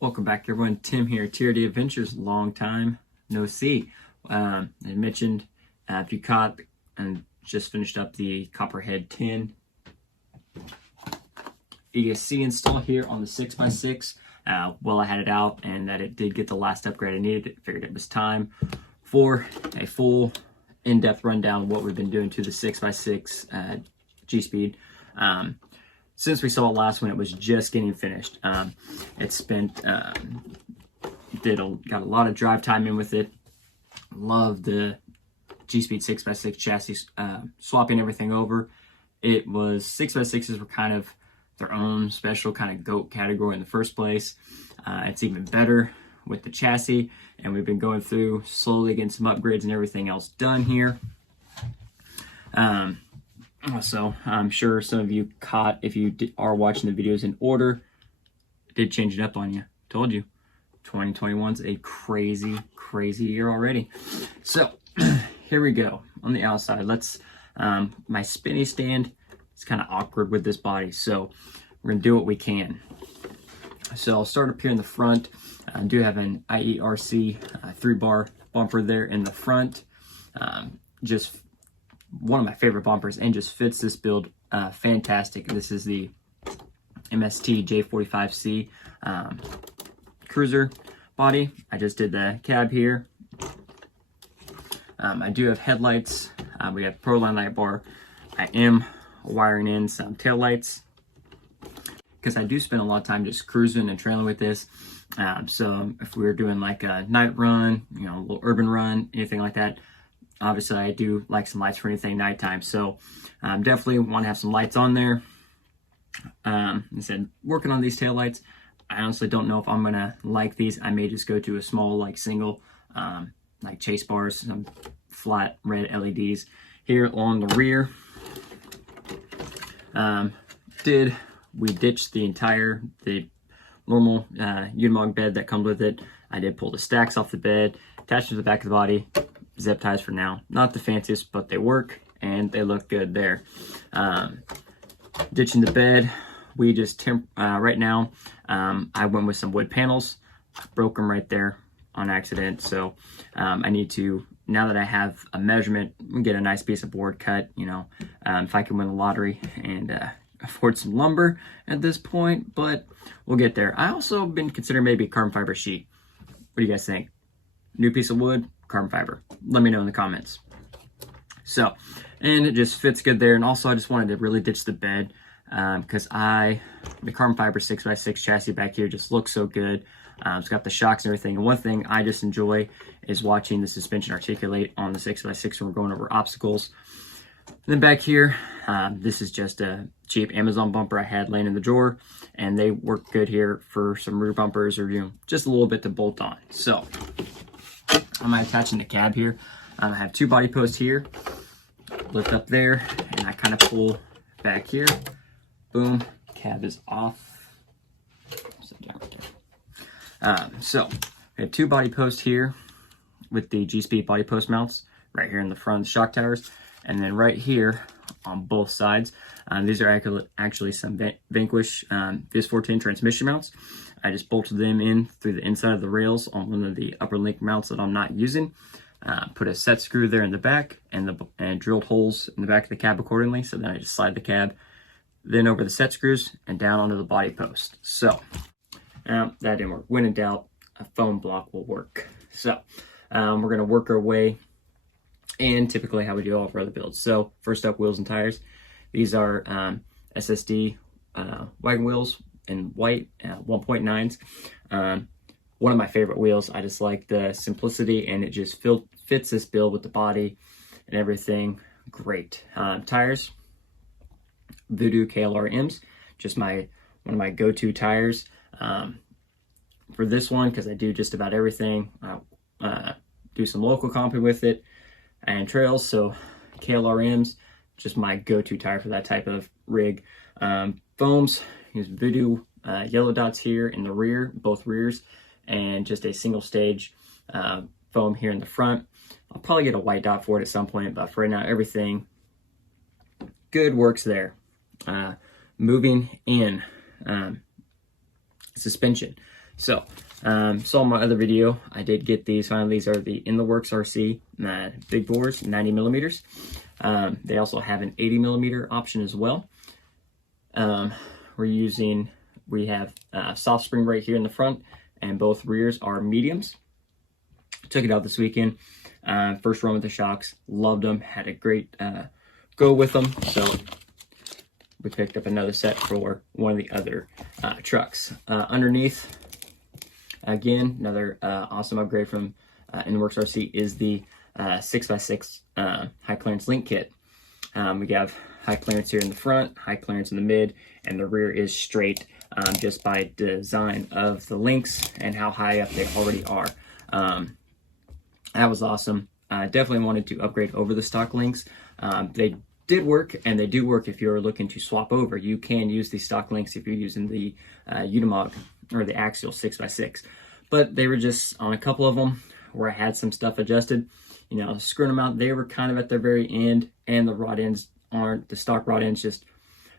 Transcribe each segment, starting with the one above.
Welcome back, everyone. Tim here, TRD Adventures. Long time no see. I mentioned if you caught and just finished up the Copperhead 10 ESC install here on the 6x6. Well, I had it out and that it did get the last upgrade I needed. It figured it was time for a full in-depth rundown of what we've been doing to the 6x6 Gspeed. Since we saw it last when it was just getting finished. It spent, got a lot of drive time in with it. Love the Gspeed 6x6 chassis, swapping everything over. It was 6x6s were kind of their own special kind of GOAT category in the first place. It's even better with the chassis, and we've been going through slowly getting some upgrades and everything else done here. So I'm sure some of you caught, if you are watching the videos in order, did change it up on you. Told you, 2021's a crazy, crazy year already. So here we go on the outside. Let's, my spinny stand is kind of awkward with this body, so we're gonna do what we can. So I'll start up here in the front. I do have an IERC 3-bar bumper there in the front. Just one of my favorite bumpers and just fits this build fantastic. This is the MST J45C cruiser body. I just did the cab here. I do have headlights. We have Proline light bar. I am wiring in some tail lights because I do spend a lot of time just cruising and trailing with this. So if we were doing like a night run, you know, a little urban run, anything like that, obviously I do like some lights for anything nighttime. So definitely want to have some lights on there. I said, working on these tail lights, I honestly don't know if I'm gonna like these. I may just go to a small, like single, like chase bars, some flat red LEDs here along the rear. We ditched the normal Unimog bed that comes with it. I did pull the stacks off the bed, attached to the back of the body, zip ties for now. Not the fanciest, but they work and they look good there. Ditching the bed, we just right now, I went with some wood panels, broke them right there on accident. So I need to, now that I have a measurement, get a nice piece of board cut, you know, if I can win the lottery and afford some lumber at this point, but we'll get there. I also been considering maybe carbon fiber sheet. What do you guys think? New piece of wood, carbon fiber? Let me know in the comments. So, and it just fits good there. And also I just wanted to really ditch the bed because the carbon fiber 6x6 chassis back here just looks so good. It's got the shocks and everything. And one thing I just enjoy is watching the suspension articulate on the 6x6 when we're going over obstacles. And then back here, this is just a cheap Amazon bumper I had laying in the drawer, and they work good here for some rear bumpers or, you know, just a little bit to bolt on. So I'm attaching the cab here. I have 2 body posts here, lift up there, and I kind of pull back here. Boom, cab is off. Sit down right there. So I have 2 body posts here with the Gspeed body post mounts right here in the front of the shock towers. And then right here on both sides, these are actually some Vanquish VS410 transmission mounts. I just bolted them in through the inside of the rails on one of the upper link mounts that I'm not using. Put a set screw there in the back and drilled holes in the back of the cab accordingly. So then I just slide the cab then over the set screws and down onto the body post. So that didn't work. When in doubt, a foam block will work. So we're gonna work our way, and typically how we do all of our other builds. So first up, wheels and tires. These are SSD wagon wheels in white 1.9s. One of my favorite wheels. I just like the simplicity, and it just fits this build with the body and everything. Great. Tires, Voodoo KLR M's, just one of my go-to tires for this one, because I do just about everything. Do some local comping with it and trails, so KLR M's, just my go-to tire for that type of rig. Foams, use Voodoo yellow dots here in the rear, both rears, and just a single stage foam here in the front. I'll probably get a white dot for it at some point, but for right now, everything good works there. Moving in, suspension. So, saw my other video. I did get these. Finally, these are the In the Works RC big bores, 90 millimeters. They also have an 80 millimeter option as well. We have soft spring right here in the front, and both rears are mediums. Took it out this weekend. First run with the shocks, loved them, had a great go with them. So we picked up another set for one of the other trucks. Underneath, again, another awesome upgrade from In the Works RC is the 6x6 high clearance link kit. We have high clearance here in the front, high clearance in the mid, and the rear is straight just by design of the links and how high up they already are. That was awesome. Definitely wanted to upgrade over the stock links. They did work, and they do work if you're looking to swap over. You can use the stock links if you're using the Unimog or the Axial 6x6. But they were just on a couple of them where I had some stuff adjusted. You know, screwing them out, they were kind of at their very end, and the rod ends aren't, the stock rod ends just,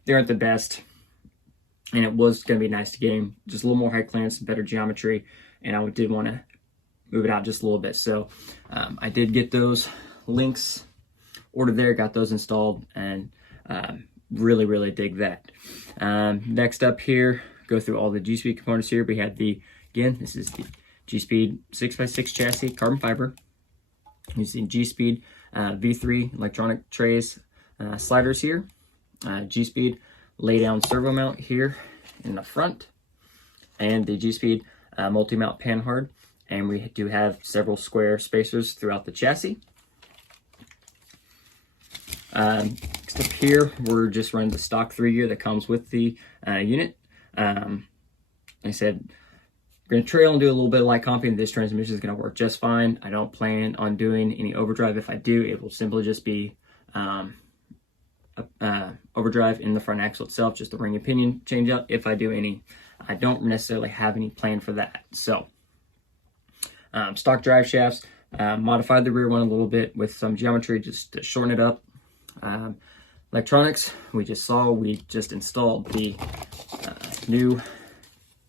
they aren't the best. And it was going to be nice to get them just a little more high clearance, better geometry, and I did want to move it out just a little bit. So I did get those links ordered there, got those installed, and really dig that. Next up here, go through all the Gspeed components here. We had again, this is the Gspeed 6x6 chassis, carbon fiber. Using Gspeed V3 electronic trays, sliders here. Gspeed lay down servo mount here in the front, and the Gspeed multi-mount panhard. And we do have several square spacers throughout the chassis. Next up here, we're just running the stock 3-gear that comes with the unit. Like I said, we're going to trail and do a little bit of light comping. This transmission is going to work just fine. I don't plan on doing any overdrive. If I do, it will simply just be overdrive in the front axle itself, just the ring and pinion change up. If I do any, I don't necessarily have any plan for that. So stock drive shafts, modified the rear one a little bit with some geometry just to shorten it up. Electronics, we just installed the new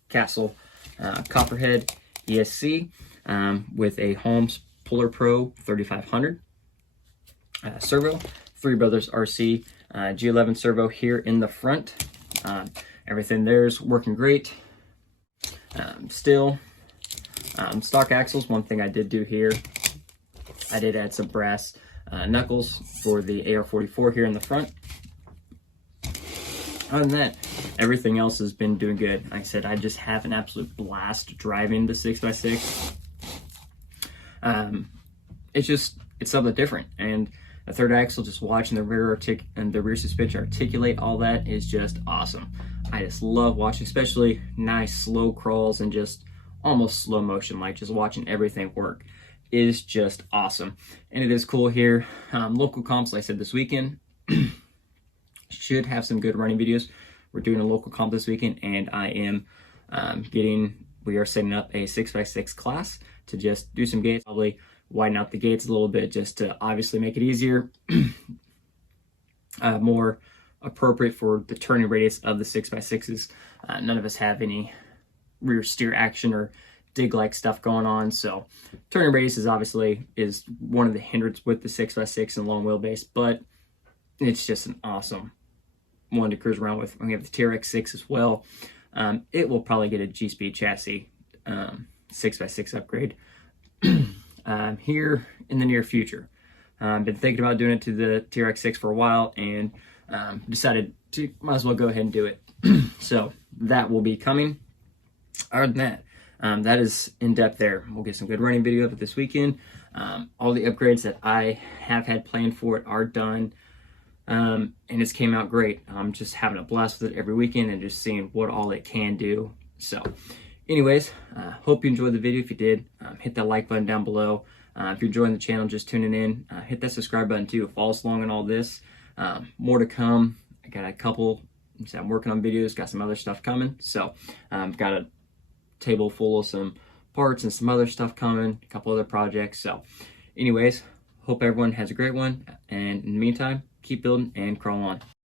Castle Copperhead ESC with a Holmes Puller Pro 3500 servo, Three Brothers RC G11 servo here in the front. Everything there's working great. Still, stock axles. One thing I did do here, I did add some brass knuckles for the AR44 here in the front. Other than that, everything else has been doing good. Like I said, I just have an absolute blast driving the 6x6. It's something different. And the third axle, just watching the rear suspension articulate, all that is just awesome. I just love watching, especially nice slow crawls and just almost slow motion, like just watching everything work is just awesome. And it is cool here. Local comps, like I said, this weekend. Should have some good running videos. We're doing a local comp this weekend, and I am we are setting up a 6x6 class to just do some gates, probably widen out the gates a little bit just to obviously make it easier, more appropriate for the turning radius of the 6x6s. None of us have any rear steer action or dig-like stuff going on, so turning radius is obviously one of the hindrances with the 6x6 and long wheelbase, but it's just an awesome one to cruise around with. We have the TRX6 as well. It will probably get a Gspeed chassis 6x6 upgrade here in the near future. Been thinking about doing it to the TRX6 for a while, and decided to might as well go ahead and do it. So that will be coming. Other than that, that is in depth there. We'll get some good running video of it this weekend. All the upgrades that I have had planned for it are done. And it's came out great. I'm just having a blast with it every weekend and just seeing what all it can do. So anyways, hope you enjoyed the video. If you did, hit that like button down below. If you're enjoying the channel, just tuning in, hit that subscribe button too. Follow us along on all this. More to come. I got a couple, I'm working on videos, got some other stuff coming. So I've got a table full of some parts and some other stuff coming, a couple other projects. So anyways, hope everyone has a great one. And in the meantime, keep building and crawl on.